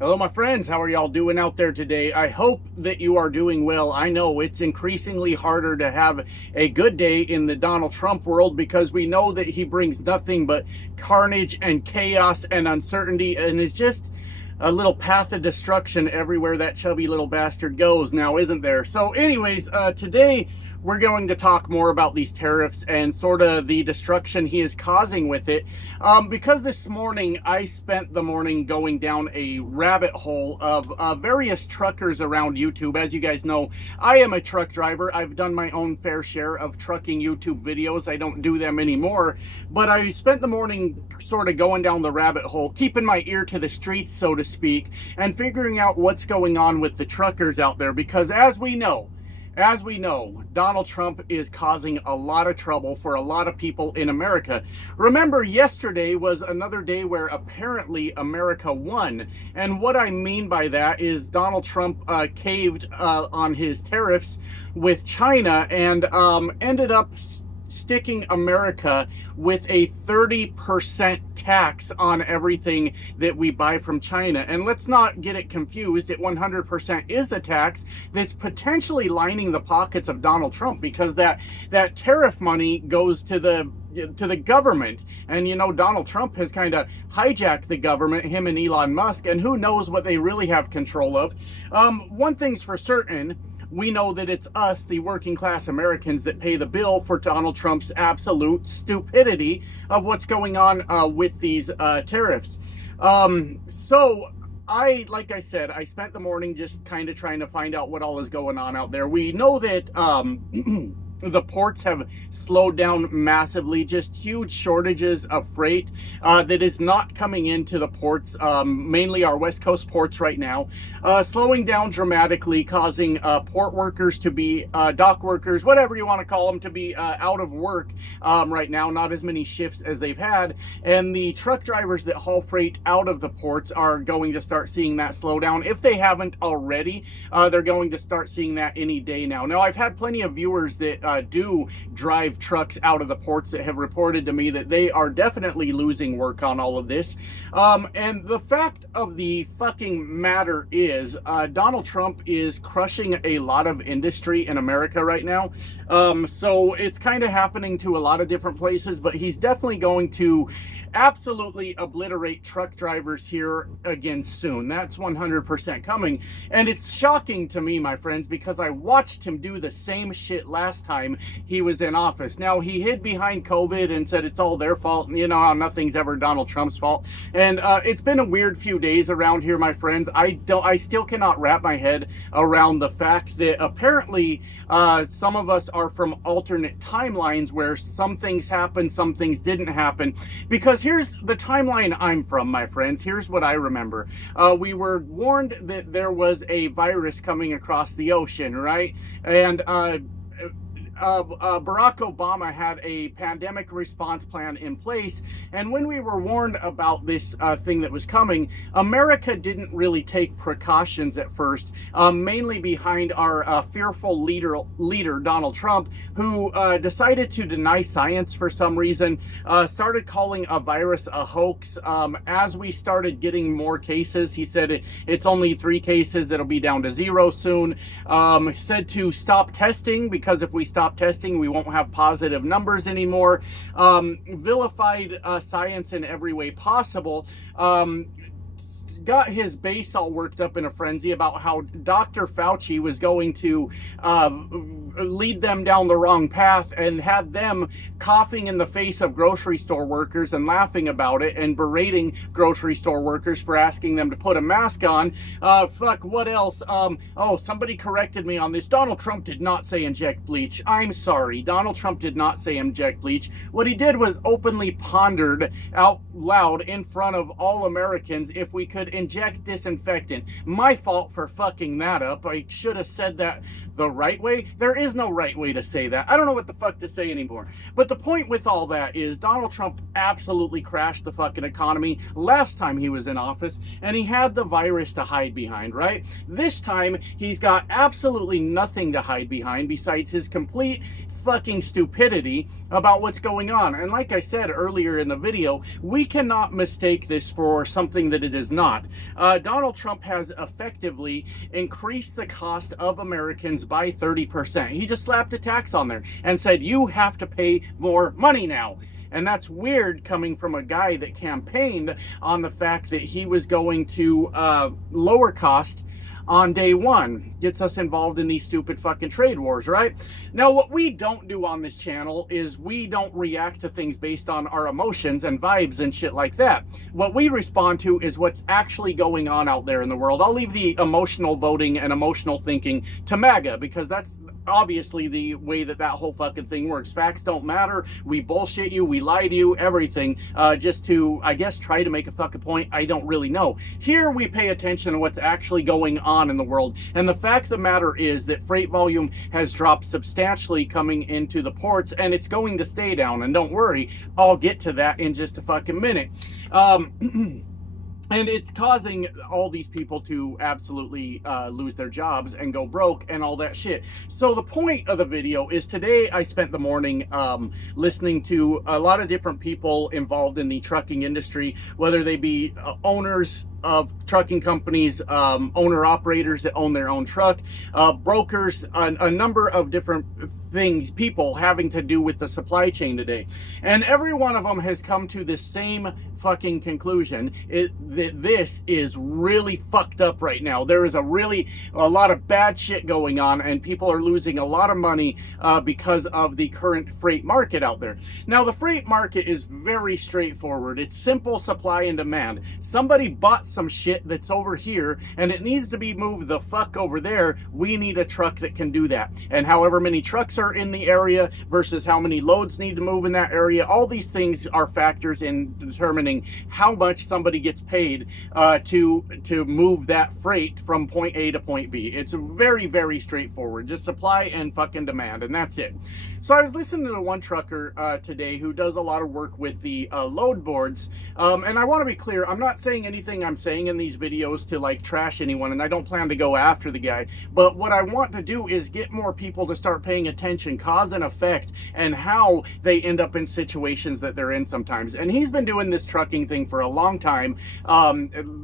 Hello, my friends. How are y'all doing out there today? I hope that you are doing well. I know it's increasingly harder to have a good day in the Donald Trump world because we know that he brings nothing but carnage and chaos and uncertainty and is just a little path of destruction everywhere that chubby little bastard goes now, isn't there? So anyways, today we're going to talk more about these tariffs and sort of the destruction he is causing with it. Because this morning I spent the morning going down a rabbit hole of various truckers around YouTube. As you guys know, I am a truck driver. I've done my own fair share of trucking YouTube videos. I don't do them anymore, but I spent the morning sort of going down the rabbit hole, keeping my ear to the streets, so to speak, and figuring out what's going on with the truckers out there. Because as we know, Donald Trump is causing a lot of trouble for a lot of people in America. Remember, yesterday was another day where apparently America won. And what I mean by that is Donald Trump caved on his tariffs with China and ended up sticking America with a 30% tax on everything that we buy from China. And let's not get it confused. It 100% is a tax that's potentially lining the pockets of Donald Trump, because that tariff money goes to the government. And you know, Donald Trump has kind of hijacked the government, him and Elon Musk, and who knows what they really have control of. One thing's for certain: we know that it's us, the working class Americans, that pay the bill for Donald Trump's absolute stupidity of what's going on with these tariffs. So like I said, I spent the morning just kind of trying to find out what all is going on out there. We know that the ports have slowed down massively, just huge shortages of freight that is not coming into the ports, mainly our West Coast ports right now, slowing down dramatically, causing port workers to be, dock workers, whatever you want to call them, to be out of work right now, not as many shifts as they've had. And the truck drivers that haul freight out of the ports are going to start seeing that slow down. If they haven't already, they're going to start seeing that any day now. Now, I've had plenty of viewers that do drive trucks out of the ports that have reported to me that they are definitely losing work on all of this. And the fact of the fucking matter is, Donald Trump is crushing a lot of industry in America right now. So it's kind of happening to a lot of different places, but he's definitely going to absolutely obliterate truck drivers here again soon. That's 100% coming. And it's shocking to me, my friends, because I watched him do the same shit last time he was in office. Now, he hid behind COVID and said it's all their fault. You know, nothing's ever Donald Trump's fault. And it's been a weird few days around here, my friends. I still cannot wrap my head around the fact that apparently some of us are from alternate timelines where some things happened, some things didn't happen. Because here's the timeline I'm from, my friends. Here's what I remember. We were warned that there was a virus coming across the ocean, right? And Barack Obama had a pandemic response plan in place, and when we were warned about this thing that was coming, America didn't really take precautions at first, mainly behind our fearful leader Donald Trump, who decided to deny science for some reason, started calling a virus a hoax. As we started getting more cases, he said it's only 3 cases, it'll be down to 0 soon. Said to stop testing, because if we stop testing, we won't have positive numbers anymore. Vilified science in every way possible. Got his base all worked up in a frenzy about how Dr. Fauci was going to lead them down the wrong path, and had them coughing in the face of grocery store workers and laughing about it and berating grocery store workers for asking them to put a mask on. Fuck, what else? Oh, somebody corrected me on this. Donald Trump did not say inject bleach. I'm sorry. Donald Trump did not say inject bleach. What he did was openly pondered out loud in front of all Americans if we could inject disinfectant. My fault for fucking that up. I should have said that the right way. There is no right way to say that. I don't know what the fuck to say anymore. But the point with all that is Donald Trump absolutely crashed the fucking economy last time he was in office, and he had the virus to hide behind, right? This time, he's got absolutely nothing to hide behind besides his complete fucking stupidity about what's going on. And like I said earlier in the video, we cannot mistake this for something that it is not. Donald Trump has effectively increased the cost of Americans by 30%. He just slapped a tax on there and said, you have to pay more money now. And that's weird coming from a guy that campaigned on the fact that he was going to lower cost on day one. Gets us involved in these stupid fucking trade wars, right? Now, what we don't do on this channel is we don't react to things based on our emotions and vibes and shit like that. What we respond to is what's actually going on out there in the world. I'll leave the emotional voting and emotional thinking to MAGA, because that's obviously the way that whole fucking thing works. Facts don't matter. We bullshit you. We lie to you. Everything. Just to, I guess, try to make a fucking point. I don't really know. Here we pay attention to what's actually going on in the world. And the fact of the matter is that freight volume has dropped substantially coming into the ports, and it's going to stay down. And don't worry, I'll get to that in just a fucking minute. And it's causing all these people to absolutely lose their jobs and go broke and all that shit. So the point of the video is today I spent the morning listening to a lot of different people involved in the trucking industry, whether they be owners of trucking companies, owner-operators that own their own truck, brokers, a number of different things, people having to do with the supply chain today. And every one of them has come to the same fucking conclusion, that this is really fucked up right now. There is a lot of bad shit going on, and people are losing a lot of money because of the current freight market out there. Now, the freight market is very straightforward. It's simple supply and demand. Somebody bought some shit that's over here and it needs to be moved the fuck over there. We need a truck that can do that. And however many trucks are in the area versus how many loads need to move in that area, all these things are factors in determining how much somebody gets paid to move that freight from point A to point B. It's very, very straightforward. Just supply and fucking demand, and that's it. So I was listening to one trucker today who does a lot of work with the load boards, and I want to be clear, I'm not saying anything I'm saying in these videos to like trash anyone, and I don't plan to go after the guy, but what I want to do is get more people to start paying attention, cause and effect, and how they end up in situations that they're in sometimes. And he's been doing this trucking thing for a long time,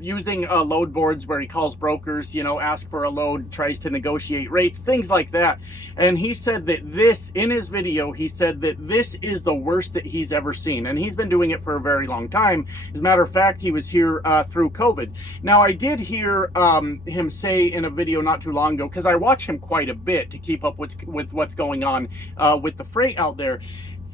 using load boards where he calls brokers, you know, ask for a load, tries to negotiate rates, things like that. And he said that this, in his video, he said that this is the worst that he's ever seen, and he's been doing it for a very long time. As a matter of fact, he was here through COVID. Now, I did hear him say in a video not too long ago, because I watch him quite a bit to keep up with what's going on with the freight out there.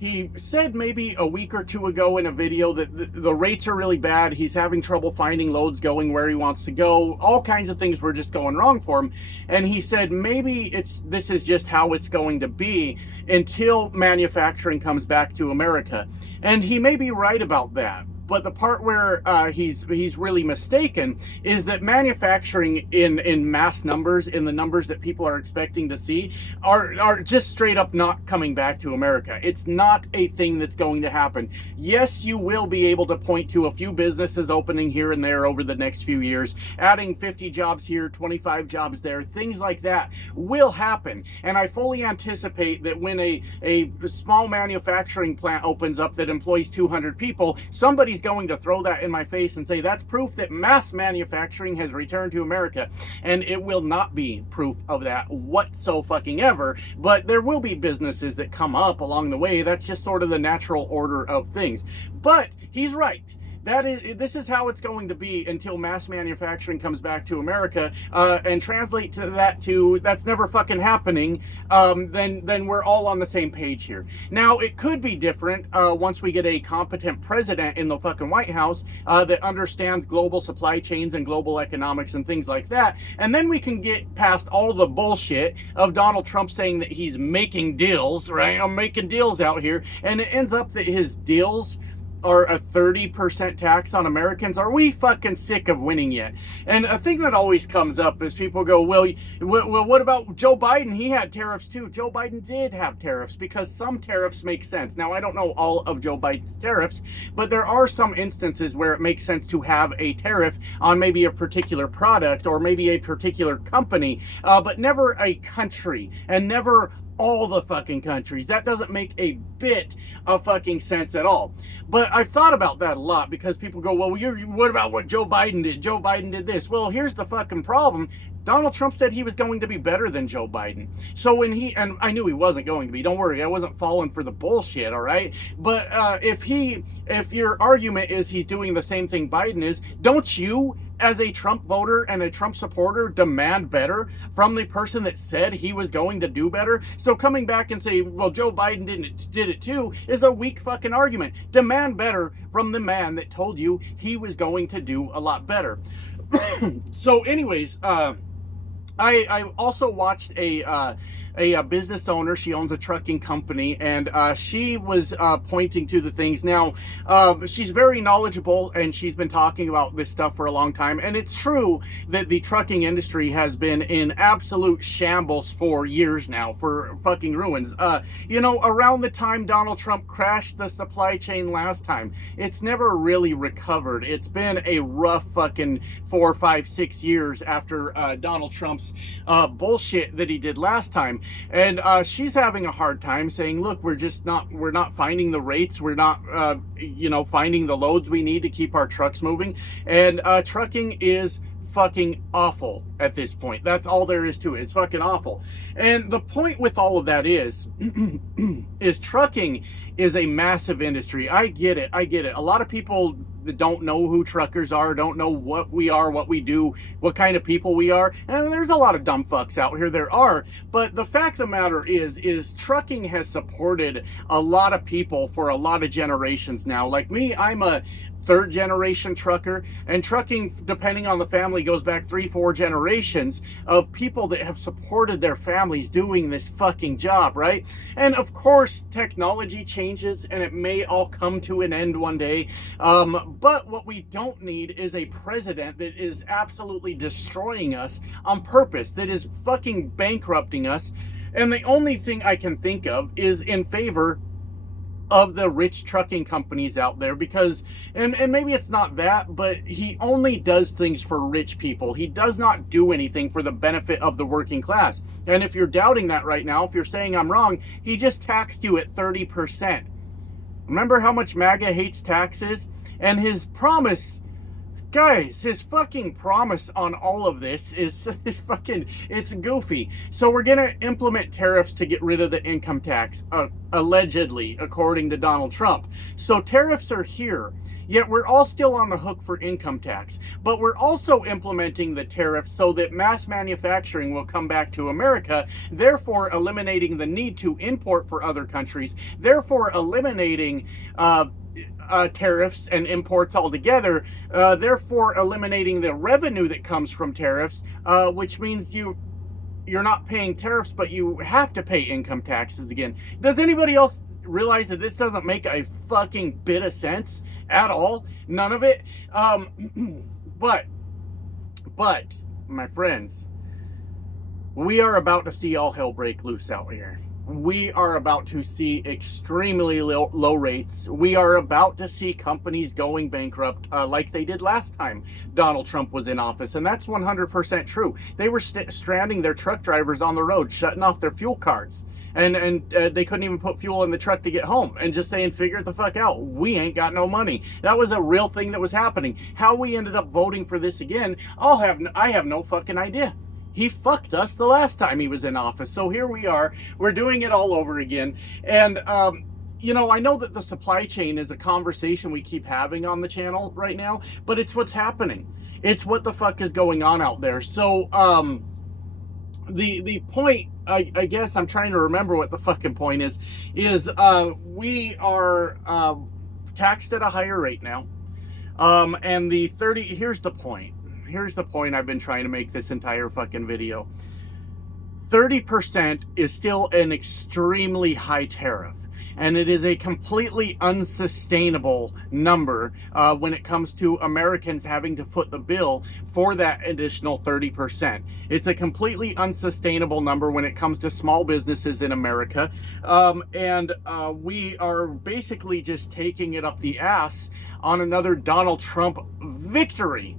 He said maybe a week or two ago in a video that the rates are really bad. He's having trouble finding loads going where he wants to go. All kinds of things were just going wrong for him. And he said maybe this is just how it's going to be until manufacturing comes back to America. And he may be right about that. But the part where he's really mistaken is that manufacturing in mass numbers, in the numbers that people are expecting to see, are just straight up not coming back to America. It's not a thing that's going to happen. Yes, you will be able to point to a few businesses opening here and there over the next few years, adding 50 jobs here, 25 jobs there, things like that will happen. And I fully anticipate that when a small manufacturing plant opens up that employs 200 people, somebody's going to throw that in my face and say that's proof that mass manufacturing has returned to America. And it will not be proof of that whatsoever, but there will be businesses that come up along the way. That's just sort of the natural order of things. But he's right. This is how it's going to be until mass manufacturing comes back to America, and translate to that to that's never fucking happening. Then we're all on the same page here. Now, it could be different once we get a competent president in the fucking White House that understands global supply chains and global economics and things like that, and then we can get past all the bullshit of Donald Trump saying that he's making deals, right? I'm making deals out here, and it ends up that his deals are a 30% tax on Americans. Are we fucking sick of winning yet? And a thing that always comes up is people go, well, what about Joe Biden? He had tariffs too. Joe Biden did have tariffs because some tariffs make sense. Now, I don't know all of Joe Biden's tariffs, but there are some instances where it makes sense to have a tariff on maybe a particular product or maybe a particular company, but never a country, and never all the fucking countries. That doesn't make a bit of fucking sense at all. But I've thought about that a lot because people go, well, what about what Joe Biden did? Joe Biden did this. Well, here's the fucking problem. Donald Trump said he was going to be better than Joe Biden. So and I knew he wasn't going to be. Don't worry, I wasn't falling for the bullshit, all right? But if your argument is he's doing the same thing Biden is, don't you, as a Trump voter and a Trump supporter, demand better from the person that said he was going to do better? So coming back and say, well, Joe Biden did it too, is a weak fucking argument. Demand better from the man that told you he was going to do a lot better. So anyways, I also watched a business owner. She owns a trucking company, and she was pointing to the things. Now, she's very knowledgeable, and she's been talking about this stuff for a long time. And it's true that the trucking industry has been in absolute shambles for years now, for fucking ruins. You know, around the time Donald Trump crashed the supply chain last time, it's never really recovered. It's been a rough fucking 4, 5, 6 years after Donald Trump's bullshit that he did last time. And she's having a hard time saying, look, we're not finding the rates. We're not, finding the loads we need to keep our trucks moving. And trucking is fucking awful at this point. That's all there is to it. It's fucking awful. And the point with all of that is trucking is a massive industry. I get it. A lot of people that don't know who truckers are, don't know what we are, what we do, what kind of people we are. And there's a lot of dumb fucks out here. There are. But the fact of the matter is trucking has supported a lot of people for a lot of generations now. Like me, I'm a third generation trucker, and trucking, depending on the family, goes back 3-4 generations of people that have supported their families doing this fucking job, right? And of course technology changes and it may all come to an end one day, but what we don't need is a president that is absolutely destroying us on purpose, that is fucking bankrupting us. And the only thing I can think of is in favor of the rich trucking companies out there, because and maybe it's not that, but he only does things for rich people. He does not do anything for the benefit of the working class. And if you're doubting that right now, if you're saying I'm wrong, he just taxed you at 30%. Remember how much MAGA hates taxes? And his promise, guys, his fucking promise on all of this is fucking, it's goofy. So we're going to implement tariffs to get rid of the income tax, allegedly, according to Donald Trump. So tariffs are here, yet we're all still on the hook for income tax. But we're also implementing the tariffs so that mass manufacturing will come back to America, therefore eliminating the need to import for other countries, therefore eliminating tariffs and imports altogether, therefore eliminating the revenue that comes from tariffs, which means you're not paying tariffs, but you have to pay income taxes again. Does anybody else realize that this doesn't make a fucking bit of sense at all? None of it. But my friends, we are about to see all hell break loose out here. We are about to see extremely low rates. We are about to see companies going bankrupt like they did last time Donald Trump was in office. And that's 100% true. They were stranding their truck drivers on the road, shutting off their fuel cards. And they couldn't even put fuel in the truck to get home, and just saying, figure it the fuck out. We ain't got no money. That was a real thing that was happening. How we ended up voting for this again, I have no fucking idea. He fucked us the last time he was in office. So here we are. We're doing it all over again. And, I know that the supply chain is a conversation we keep having on the channel right now, but it's what's happening. It's what the fuck is going on out there. So, the point, I guess I'm trying to remember what the fucking point is we are taxed at a higher rate now. And here's the point. Here's the point I've been trying to make this entire fucking video. 30% is still an extremely high tariff. And it is a completely unsustainable number when it comes to Americans having to foot the bill for that additional 30%. It's a completely unsustainable number when it comes to small businesses in America. We are basically just taking it up the ass on another Donald Trump victory.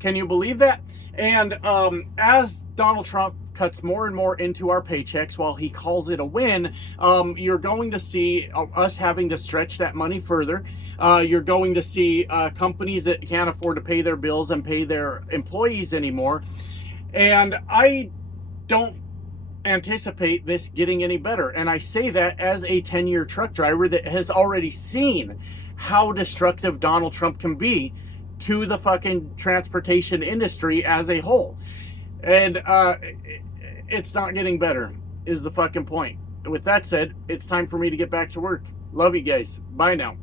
Can you believe that? And as Donald Trump cuts more and more into our paychecks while he calls it a win, you're going to see us having to stretch that money further. You're going to see companies that can't afford to pay their bills and pay their employees anymore. And I don't anticipate this getting any better. And I say that as a 10-year truck driver that has already seen how destructive Donald Trump can be to the fucking transportation industry as a whole. And it's not getting better is the fucking point. With that said, it's time for me to get back to work. Love you guys. Bye now.